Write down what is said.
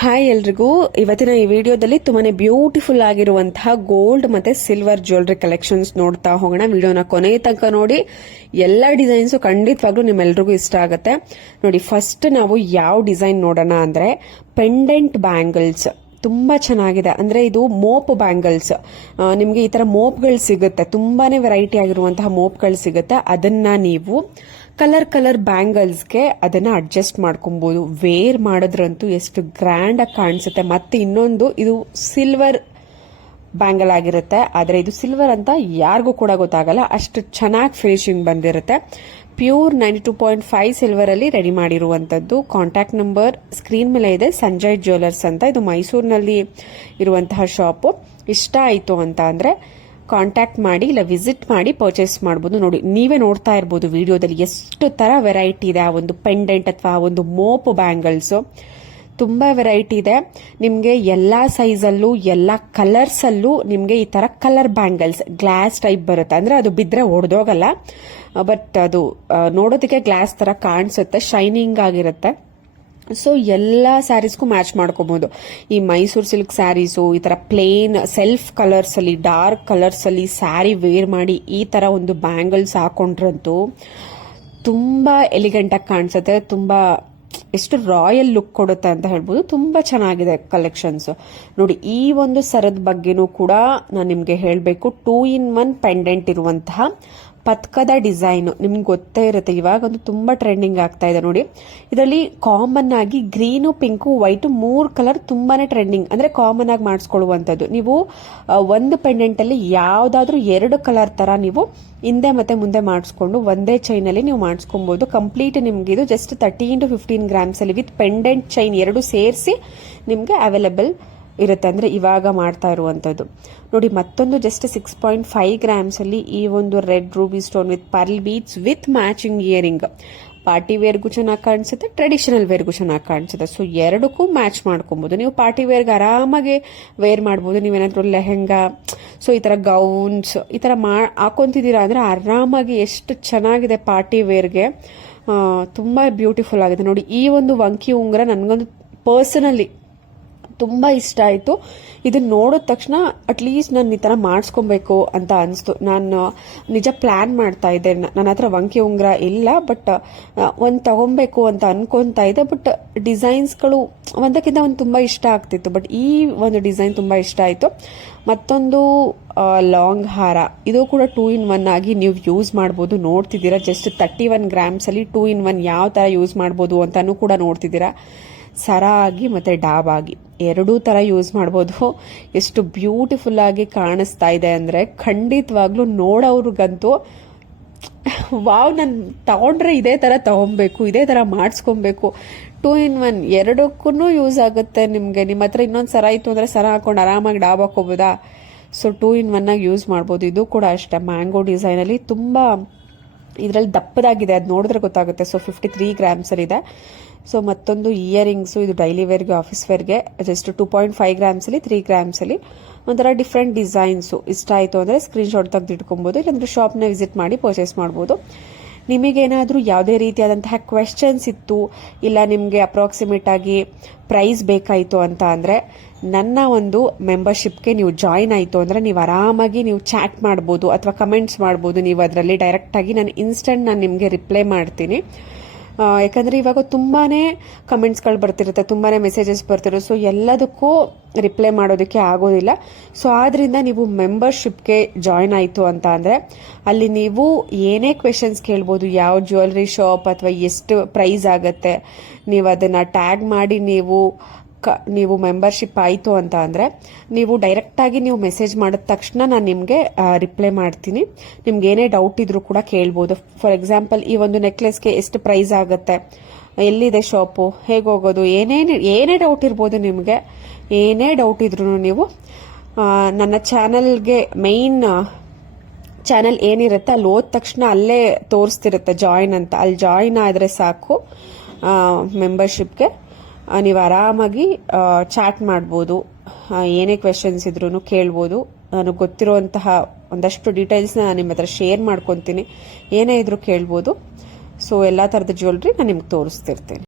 Hi ಎಲ್ರಿಗೂ. ಇವತ್ತಿನ ಈ ವಿಡಿಯೋದಲ್ಲಿ ತುಂಬಾನೇ ಬ್ಯೂಟಿಫುಲ್ ಆಗಿರುವಂತಹ ಗೋಲ್ಡ್ ಮತ್ತೆ ಸಿಲ್ವರ್ ಜ್ಯುವೆಲರಿ ಕಲೆಕ್ಷನ್ಸ್ ನೋಡ್ತಾ ಹೋಗೋಣ. ವಿಡಿಯೋನ ಕೊನೆ ತನಕ ನೋಡಿ. ಎಲ್ಲ ಡಿಸೈನ್ಸ್ ಖಂಡಿತವಾಗ್ಲೂ ನಿಮ್ಮೆಲ್ರಿಗೂ ಇಷ್ಟ ಆಗುತ್ತೆ. ನೋಡಿ, ಫಸ್ಟ್ ನಾವು ಯಾವ ಡಿಸೈನ್ ನೋಡೋಣ ಅಂದ್ರೆ ಪೆಂಡೆಂಟ್ ಬ್ಯಾಂಗಲ್ಸ್. ತುಂಬಾ ಚೆನ್ನಾಗಿದೆ. ಅಂದ್ರೆ ಇದು ಮೋಪ್ ಬ್ಯಾಂಗಲ್ಸ್. ನಿಮ್ಗೆ ಈ ತರ ಮೋಪ್ಗಳು ಸಿಗುತ್ತೆ, ತುಂಬಾನೇ ವೆರೈಟಿ ಆಗಿರುವಂತಹ ಮೋಪ್ಗಳು ಸಿಗುತ್ತೆ. ಅದನ್ನ ನೀವು ಕಲರ್ ಬ್ಯಾಂಗಲ್ಸ್ಗೆ ಅದನ್ನ ಅಡ್ಜಸ್ಟ್ ಮಾಡ್ಕೊಬಹುದು. ವೇರ್ ಮಾಡಿದ್ರಂತೂ ಎಷ್ಟು ಗ್ರ್ಯಾಂಡ್ ಆಗಿ ಕಾಣಿಸುತ್ತೆ. ಮತ್ತೆ ಇನ್ನೊಂದು, ಇದು ಸಿಲ್ವರ್ ಬ್ಯಾಂಗಲ್ ಆಗಿರುತ್ತೆ. ಆದ್ರೆ ಇದು ಸಿಲ್ವರ್ ಅಂತ ಯಾರಿಗೂ ಕೂಡ ಗೊತ್ತಾಗಲ್ಲ, ಅಷ್ಟು ಚೆನ್ನಾಗಿ ಫಿನಿಶಿಂಗ್ ಬಂದಿರುತ್ತೆ. ಪ್ಯೂರ್ 92.5 ಸಿಲ್ವರ್ ಅಲ್ಲಿ ರೆಡಿ ಮಾಡಿರುವಂತದ್ದು. ಕಾಂಟ್ಯಾಕ್ಟ್ ನಂಬರ್ ಸ್ಕ್ರೀನ್ ಮೇಲೆ ಇದೆ, ಸಂಜಯ್ ಜ್ಯುವೆಲರ್ಸ್ ಅಂತ. ಇದು ಮೈಸೂರಿನಲ್ಲಿ ಇರುವಂತಹ ಶಾಪ್. ಇಷ್ಟ ಆಯ್ತು ಅಂತ ಅಂದ್ರೆ ಕಾಂಟ್ಯಾಕ್ಟ್ ಮಾಡಿ, ಇಲ್ಲ ವಿಸಿಟ್ ಮಾಡಿ ಪರ್ಚೇಸ್ ಮಾಡಬಹುದು. ನೋಡಿ, ನೀವೇ ನೋಡ್ತಾ ಇರಬಹುದು ವಿಡಿಯೋದಲ್ಲಿ ಎಷ್ಟು ತರ ವೆರೈಟಿ ಇದೆ. ಆ ಒಂದು ಪೆಂಡೆಂಟ್ ಅಥವಾ ಒಂದು ಮೋಪ್ ಬ್ಯಾಂಗಲ್ಸ್ ತುಂಬಾ ವೆರೈಟಿ ಇದೆ. ನಿಮ್ಗೆ ಎಲ್ಲಾ ಸೈಜ್ ಅಲ್ಲೂ ಎಲ್ಲಾ ಕಲರ್ಸ್ ಅಲ್ಲೂ ನಿಮ್ಗೆ ಈ ತರ ಕಲರ್ ಬ್ಯಾಂಗಲ್ಸ್ ಗ್ಲಾಸ್ ಟೈಪ್ ಬರುತ್ತೆ. ಅಂದ್ರೆ ಅದು ಬಿದ್ರೆ ಒಡೆದೋಗಲ್ಲ, ಬಟ್ ಅದು ನೋಡೋದಕ್ಕೆ ಗ್ಲಾಸ್ ತರ ಕಾಣಿಸುತ್ತೆ, ಶೈನಿಂಗ್ ಆಗಿರುತ್ತೆ. ಸೊ ಎಲ್ಲಾ ಸ್ಯಾರೀಸ್ಗೂ ಮ್ಯಾಚ್ ಮಾಡ್ಕೋಬಹುದು. ಈ ಮೈಸೂರು ಸಿಲ್ಕ್ ಸ್ಯಾರೀಸು ಈ ತರ ಪ್ಲೇನ್ ಸೆಲ್ಫ್ ಕಲರ್ಸ್ ಅಲ್ಲಿ, ಡಾರ್ಕ್ ಕಲರ್ಸ್ ಅಲ್ಲಿ ಸ್ಯಾರಿ ವೇರ್ ಮಾಡಿ ಈ ತರ ಒಂದು ಬ್ಯಾಂಗಲ್ಸ್ ಹಾಕೊಂಡ್ರಂತೂ ತುಂಬಾ ಎಲಿಗೆಂಟ್ ಆಗಿ ಕಾಣಿಸುತ್ತೆ. ತುಂಬಾ ಎಷ್ಟು ರಾಯಲ್ ಲುಕ್ ಕೊಡುತ್ತೆ ಅಂತ ಹೇಳ್ಬೋದು. ತುಂಬಾ ಚೆನ್ನಾಗಿದೆ ಕಲೆಕ್ಷನ್ಸ್. ನೋಡಿ, ಈ ಒಂದು ಸರದ ಬಗ್ಗೆನೂ ಕೂಡ ನಾನು ನಿಮ್ಗೆ ಹೇಳಬೇಕು. 2-in-1 ಪೆಂಡೆಂಟ್ ಇರುವಂತಹ ಪತ್ಕದ ಡಿಸೈನ್ ನಿಮ್ಗೆ ಗೊತ್ತೇ ಇರುತ್ತೆ. ಇವಾಗ ಒಂದು ತುಂಬಾ ಟ್ರೆಂಡಿಂಗ್ ಆಗ್ತಾ ಇದೆ. ನೋಡಿ, ಇದರಲ್ಲಿ ಕಾಮನ್ ಆಗಿ ಗ್ರೀನು, ಪಿಂಕು, ವೈಟ್ 3 ಕಲರ್ ತುಂಬಾನೇ ಟ್ರೆಂಡಿಂಗ್. ಅಂದ್ರೆ ಕಾಮನ್ ಆಗಿ ಮಾಡಿಸ್ಕೊಳ್ಳುವಂತದ್ದು. ನೀವು ಒಂದು ಪೆಂಡೆಂಟ್ ಅಲ್ಲಿ ಯಾವ್ದಾದ್ರೂ 2 ಕಲರ್ ತರ ನೀವು ಹಿಂದೆ ಮತ್ತೆ ಮುಂದೆ ಮಾಡಿಸ್ಕೊಂಡು ಒಂದೇ ಚೈನ್ ಅಲ್ಲಿ ನೀವು ಮಾಡಿಸ್ಕೊಬಹುದು. ಕಂಪ್ಲೀಟ್ ನಿಮ್ಗೆ ಇದು ಜಸ್ಟ್ 13 to 15 ಗ್ರಾಮ್ಸ್ ಅಲ್ಲಿ ವಿತ್ ಪೆಂಡೆಂಟ್ ಚೈನ್ 2 ಸೇರಿಸಿ ನಿಮ್ಗೆ ಅವೈಲೇಬಲ್ ಇರುತ್ತೆ. ಅಂದ್ರೆ ಇವಾಗ ಮಾಡ್ತಾ ಇರುವಂತದ್ದು. ನೋಡಿ, ಮತ್ತೊಂದು ಜಸ್ಟ್ 6.5 ಗ್ರಾಮ್ಸ್ ಅಲ್ಲಿ ಈ ಒಂದು red ruby stone with pearl beads with matching earring. Party ವೇರ್ಗೂ ಚೆನ್ನಾಗಿ ಕಾಣಿಸುತ್ತೆ, ಟ್ರೆಡಿಷನಲ್ ವೇರ್ಗೂ ಚೆನ್ನಾಗಿ ಕಾಣಿಸುತ್ತೆ. ಸೊ ಎರಡಕ್ಕೂ ಮ್ಯಾಚ್ ಮಾಡ್ಕೊಬಹುದು. ನೀವು ಪಾರ್ಟಿ ವೇರ್ಗೆ ಆರಾಮಾಗಿ ವೇರ್ ಮಾಡಬಹುದು. ನೀವೇನಾದ್ರೂ ಲೆಹೆಂಗಾ, ಸೊ ಈ ತರ ಗೌನ್ಸ್ ಈ ತರ ಹಾಕೊಂತಿದ್ದೀರಾ ಅಂದ್ರೆ ಆರಾಮಾಗಿ ಎಷ್ಟು ಚೆನ್ನಾಗಿದೆ ಪಾರ್ಟಿ ವೇರ್ಗೆ. ತುಂಬಾ ಬ್ಯೂಟಿಫುಲ್ ಆಗಿದೆ. ನೋಡಿ, ಈ ಒಂದು ವಂಕಿ ಉಂಗುರ ನನ್ಗೊಂದು ಪರ್ಸನಲಿ ತುಂಬಾ ಇಷ್ಟ ಆಯ್ತು. ಇದನ್ನ ನೋಡಿದ ತಕ್ಷಣ ಅಟ್ಲೀಸ್ಟ್ ನಾನು ಈ ತರ ಮಾಡಿಸ್ಕೊಬೇಕು ಅಂತ ಅನಿಸ್ತು. ನಾನು ನಿಜ ಪ್ಲಾನ್ ಮಾಡ್ತಾ ಇದ್ದೆ. ನನ್ನ ಹತ್ರ ವಂಕಿ ಉಂಗುರ ಇಲ್ಲ, ಬಟ್ ಒಂದ್ ತಗೊಬೇಕು ಅಂತ ಅನ್ಕೊಂತಾ ಇದ್ದೆ. ಬಟ್ ಡಿಸೈನ್ಸ್ಗಳು ಒಂದಕ್ಕಿಂತ ಒಂದು ತುಂಬಾ ಇಷ್ಟ ಆಗ್ತಿತ್ತು. ಬಟ್ ಈ ಒಂದು ಡಿಸೈನ್ ತುಂಬಾ ಇಷ್ಟ ಆಯ್ತು. ಮತ್ತೊಂದು ಲಾಂಗ್ ಹಾರ, ಇದು ಕೂಡ 2-in-1 ಆಗಿ ನೀವು ಯೂಸ್ ಮಾಡಬಹುದು. ನೋಡ್ತಿದ್ದೀರಾ, ಜಸ್ಟ್ 31 ಗ್ರಾಮ್ಸ್ ಅಲ್ಲಿ 2-in-1 ಯಾವ ತರ ಯೂಸ್ ಮಾಡಬಹುದು ಅಂತಾನು ಕೂಡ ನೋಡ್ತಿದ್ದೀರಾ. ಸರ ಆಗಿ ಮತ್ತೆ ಡಾಬ್ ಆಗಿ ಎರಡೂ ತರ ಯೂಸ್ ಮಾಡಬಹುದು. ಎಷ್ಟು ಬ್ಯೂಟಿಫುಲ್ ಆಗಿ ಕಾಣಿಸ್ತಾ ಇದೆ ಅಂದ್ರೆ ಖಂಡಿತವಾಗ್ಲೂ ನೋಡೋರ್ಗಂತೂ ವಾವ್, ನಾನು ತಗೊಂಡ್ರೆ ಇದೇ ತರ ತಗೊಬೇಕು, ಇದೇ ತರ ಮಾಡಿಸ್ಕೊಬೇಕು. 2-in-1 ಎರಡಕ್ಕೂ ಯೂಸ್ ಆಗುತ್ತೆ ನಿಮ್ಗೆ. ನಿಮ್ಮ ಹತ್ರ ಇನ್ನೊಂದು ಸರ ಇತ್ತು ಅಂದ್ರೆ ಸರ ಹಾಕೊಂಡು ಆರಾಮಾಗಿ ಡಾಬ್ ಹಾಕೋಬೋದಾ. ಸೊ 2-in-1 ಆಗಿ ಯೂಸ್ ಮಾಡಬಹುದು. ಇದು ಕೂಡ ಅಷ್ಟೇ, ಮ್ಯಾಂಗೋ ಡಿಸೈನ್ ಅಲ್ಲಿ ತುಂಬಾ ಇದರಲ್ಲಿ ದಪ್ಪದಾಗಿದೆ, ಅದು ನೋಡಿದ್ರೆ ಗೊತ್ತಾಗುತ್ತೆ. ಸೊ 53 ಗ್ರಾಮ್ಸ್ ಅಲ್ಲಿ ಇದೆ. ಸೊ ಮತ್ತೊಂದು ಇಯರಿಂಗ್ಸ್, ಇದು ಡೈಲಿ ವೇರ್ಗೆ, ಆಫೀಸ್ ವೇರ್ಗೆ ಜಸ್ಟ್ 2.5 ಗ್ರಾಮ್ಸ್ ಅಲ್ಲಿ 3 ಗ್ರಾಮ್ಸ್ ಅಲ್ಲಿ ಒಂಥರ ಡಿಫ್ರೆಂಟ್ ಡಿಸೈನ್ಸ್. ಇಷ್ಟ ಆಯ್ತು ಅಂದ್ರೆ ಸ್ಕ್ರೀನ್ ಶಾಟ್ ತೆಗೆದು ಇಟ್ಕೊಬಹುದು, ಇಲ್ಲಾಂದ್ರೆ ಶಾಪ್ನ ವಿಸಿಟ್ ಮಾಡಿ ಪರ್ಚೇಸ್ ಮಾಡಬಹುದು. ನಿಮಗೇನಾದ್ರೂ ಯಾವುದೇ ರೀತಿಯಾದಂತಹ ಕ್ವೆಶ್ಚನ್ಸ್ ಇತ್ತು, ಇಲ್ಲ ನಿಮಗೆ ಅಪ್ರಾಕ್ಸಿಮೇಟ್ ಆಗಿ ಪ್ರೈಸ್ ಬೇಕಾಯಿತು ಅಂತ ಅಂದ್ರೆ ನನ್ನ ಒಂದು ಮೆಂಬರ್ಶಿಪ್ಗೆ ನೀವು ಜಾಯಿನ್ ಆಯಿತು ಅಂದ್ರೆ ನೀವು ಆರಾಮಾಗಿ ನೀವು ಚಾಟ್ ಮಾಡ್ಬೋದು ಅಥವಾ ಕಮೆಂಟ್ಸ್ ಮಾಡ್ಬೋದು. ನೀವು ಅದರಲ್ಲಿ ಡೈರೆಕ್ಟ್ ಆಗಿ ನಾನು ನಿಮಗೆ ರಿಪ್ಲೈ ಮಾಡ್ತೀನಿ. ಯಾಕಂದ್ರೆ ಇವಾಗ ತುಂಬಾನೇ ಕಮೆಂಟ್ಸ್ಗಳು ಬರ್ತಿರುತ್ತೆ, ತುಂಬಾನೇ ಮೆಸೇಜಸ್ ಬರ್ತಿರುತ್ತೆ. ಸೊ ಎಲ್ಲದಕ್ಕೂ ರಿಪ್ಲೈ ಮಾಡೋದಕ್ಕೆ ಆಗೋದಿಲ್ಲ. ಸೊ ಆದ್ರಿಂದ ನೀವು ಮೆಂಬರ್ಶಿಪ್ಗೆ ಜಾಯಿನ್ ಆಯಿತು ಅಂತ ಅಂದ್ರೆ ಅಲ್ಲಿ ನೀವು ಏನೇ ಕ್ವೆಶನ್ಸ್ ಕೇಳ್ಬೋದು. ಯಾವ ಜ್ಯುವೆಲರಿ ಶಾಪ್ ಅಥವಾ ಎಷ್ಟು ಪ್ರೈಸ್ ಆಗತ್ತೆ, ನೀವು ಅದನ್ನ ಟ್ಯಾಗ್ ಮಾಡಿ ನೀವು ಮೆಂಬರ್ಶಿಪ್ ಆಯಿತು ಅಂತ ಅಂದ್ರೆ ನೀವು ಡೈರೆಕ್ಟ್ ಆಗಿ ನೀವು ಮೆಸೇಜ್ ಮಾಡಿದ ತಕ್ಷಣ ನಾನು ನಿಮಗೆ ರಿಪ್ಲೈ ಮಾಡ್ತೀನಿ. ನಿಮ್ಗೆ ಏನೇ ಡೌಟ್ ಇದ್ರೂ ಕೂಡ ಕೇಳ್ಬೋದು. ಫಾರ್ ಎಕ್ಸಾಂಪಲ್, ಈ ಒಂದು ನೆಕ್ಲೆಸ್ಗೆ ಎಷ್ಟು ಪ್ರೈಸ್ ಆಗುತ್ತೆ, ಎಲ್ಲಿದೆ ಶಾಪು, ಹೇಗೆ ಹೋಗೋದು, ಏನೇ ಡೌಟ್ ಇರ್ಬೋದು ನಿಮಗೆ. ಏನೇ ಡೌಟ್ ಇದ್ರೂ ನೀವು ನನ್ನ ಚಾನಲ್ಗೆ ಮೇನ್ ಚಾನಲ್ ಏನಿರುತ್ತೆ ಅಲ್ಲಿ ಹೋದ ತಕ್ಷಣ ಅಲ್ಲೇ ತೋರಿಸ್ತಿರುತ್ತೆ ಜಾಯಿನ್ ಅಂತ. ಅಲ್ಲಿ ಜಾಯಿನ್ ಆದ್ರೆ ಸಾಕು, ಮೆಂಬರ್ಶಿಪ್ಗೆ ನೀವು ಆರಾಮಾಗಿ ಚಾಟ್ ಮಾಡ್ಬೋದು. ಏನೇ ಕ್ವೆಶನ್ಸ್ ಇದ್ರೂ ಕೇಳ್ಬೋದು. ನನಗೆ ಗೊತ್ತಿರುವಂತಹ ಒಂದಷ್ಟು ಡೀಟೇಲ್ಸ್ನ ನಾನು ನಿಮ್ಮ ಹತ್ರ ಶೇರ್ ಮಾಡ್ಕೊತೀನಿ. ಏನೇ ಇದ್ರೂ ಕೇಳ್ಬೋದು. ಸೊ ಎಲ್ಲಾ ತರದ ಜ್ಯುವೆಲರಿ ನಾನು ನಿಮ್ಗೆ ತೋರಿಸ್ತಿರ್ತೀನಿ.